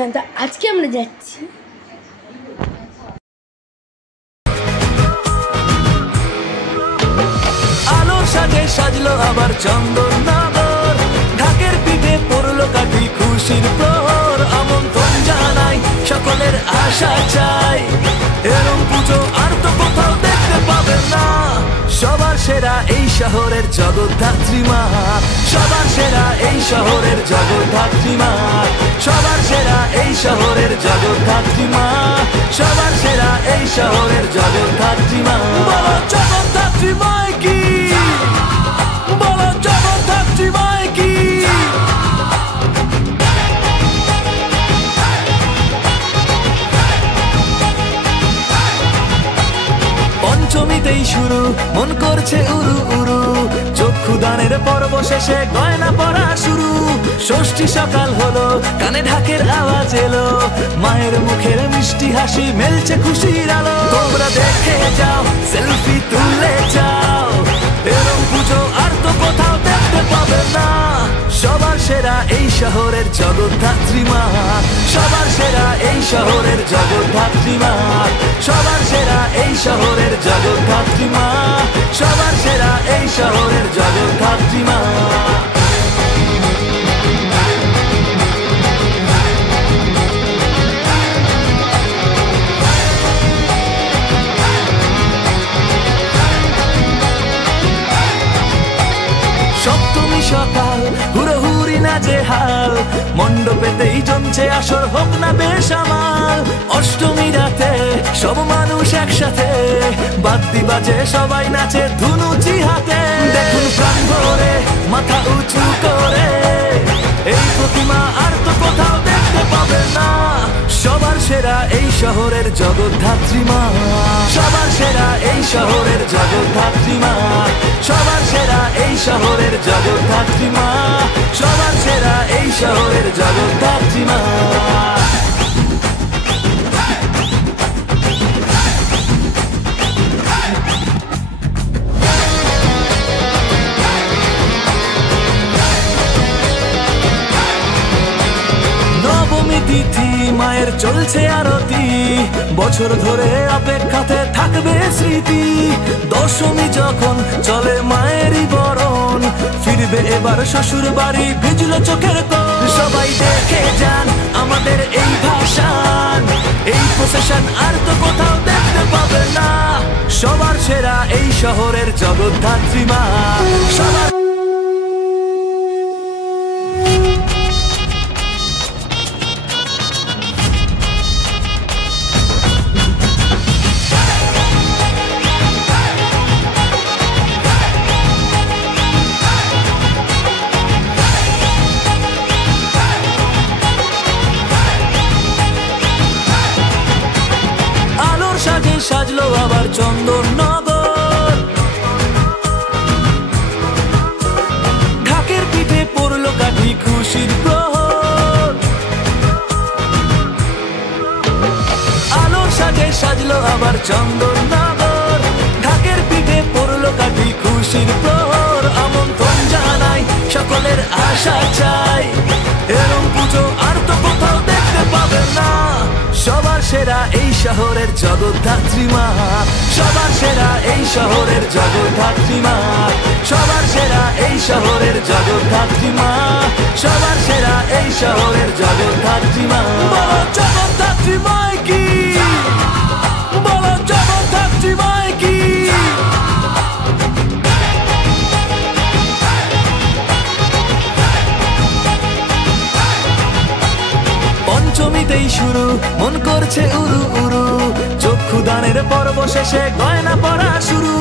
তো আজকে আমরা যাচ্ছি আলোর সাজে সাজলো আবার চন্দননগর, ঢাকের পিঠে পড়লো কাঠি খুশির প্রহর। আমন্ত্রণ জানাই সকলের আশা চাই, এরম পুজো আর তো কোথাও দেখতে পাবেন না। সবার সেরা এই শহরের জগদ্ধাত্রী মা, সবার সেরা এই শহরের জগদ্ধাত্রী মা, সবার সেরা এই শহরের জগদ্ধাত্রী মা, সবার সেরা এই শহরের জগদ্ধাত্রী মা। বলো জগদ্ধাত্রী মায় কি, বলো জগদ্ধাত্রী মায় কি। পঞ্চমীতেই শুরু, মন করছে উরু উরু, চক্ষু দানের পর্ব শেষে গয়না পরা শুরু। ষষ্ঠী সকাল হলো, কানে ঢাকের আওয়াজ এলো, মায়ের মুখের মিষ্টি হাসি মেলছে খুশির আলো। তোমরা দেখে যাও, সেলফি তুলে যাও, এরম পুজো আর তো কোথাও দেখতে পাবে না। সবার সেরা এই শহরের জগদ্ধাত্রী মা, সবার সেরা এই শহরের জগদ্ধাত্রী মা, সবার সেরা এই শহরের জগদ্ধাত্রী মা, সবার সেরা এই শহরের জগদ্ধাত্রী মা। সপ্তমী সকাল হুড়োহুড়ি নাচে হাল, মণ্ডপেতেই জমছে আসর হোক না বেসামাল। অষ্টমী রাতে সব মানুষ একসাথে, বাদ্যি বাজে সবাই নাচে ধুনুচি হাতে। দেখুন প্রাণ ভরে মাথা উঁচু করে, এই প্রতিমা আর তো কোথাও দেখতে পাবে না। সবার সেরা এই শহরের জগদ্ধাত্রী মা, সবার সেরা এই শহরের জগদ্ধাত্রী মা, সবার সেরা এই শহরের জগদ্ধাত্রী মা, সবার সেরা এই শহরের জগদ্ধাত্রী মা। তিথি মায়ের চলছে আরতি, বছর ধরে অপেক্ষাতে থাকবে স্মৃতি। দশমী যখন চলে মায়েরই বরণ, ফিরবে এবার শ্বশুর বাড়ি ভিজল চোখের কোণ। সবাই দেখে যান আমাদের এই ভাসান, এই প্রসেশন আর তো কোথাও দেখতে পাবে না। সবার সেরা এই শহরের জগদ্ধাত্রী মা, সবার সাজে সাজলো আবার চন্দননগর, ঢাকের পিঠে পড়লো কাঠি খুশির প্রহর। আলোর সাজে সাজলো আবার চন্দননগর, ঢাকের পিঠে পড়লো কাঠি খুশির প্রহর। আমন্ত্রণ জানাই সকলের আশা চাই, এরম পুজো আর তো কোথাও দেখতে পাবেন না। সবার সেরা এই শহরের জগদ্ধাত্রী মা, সবার সেরা এই শহরের জগদ্ধাত্রী মা, সবার সেরা এই শহরের জগদ্ধাত্রী মা, সবার সেরা এই শহরের জগদ্ধাত্রী মা। বলো জগদ্ধাত্রী মায় কি, বলো জগদ্ধাত্রী মায় কি। পঞ্চমীতেই শুরু, মন করছে উরু উরু, চক্ষু দানের পর্ব শেষে গয়না পরা শুরু।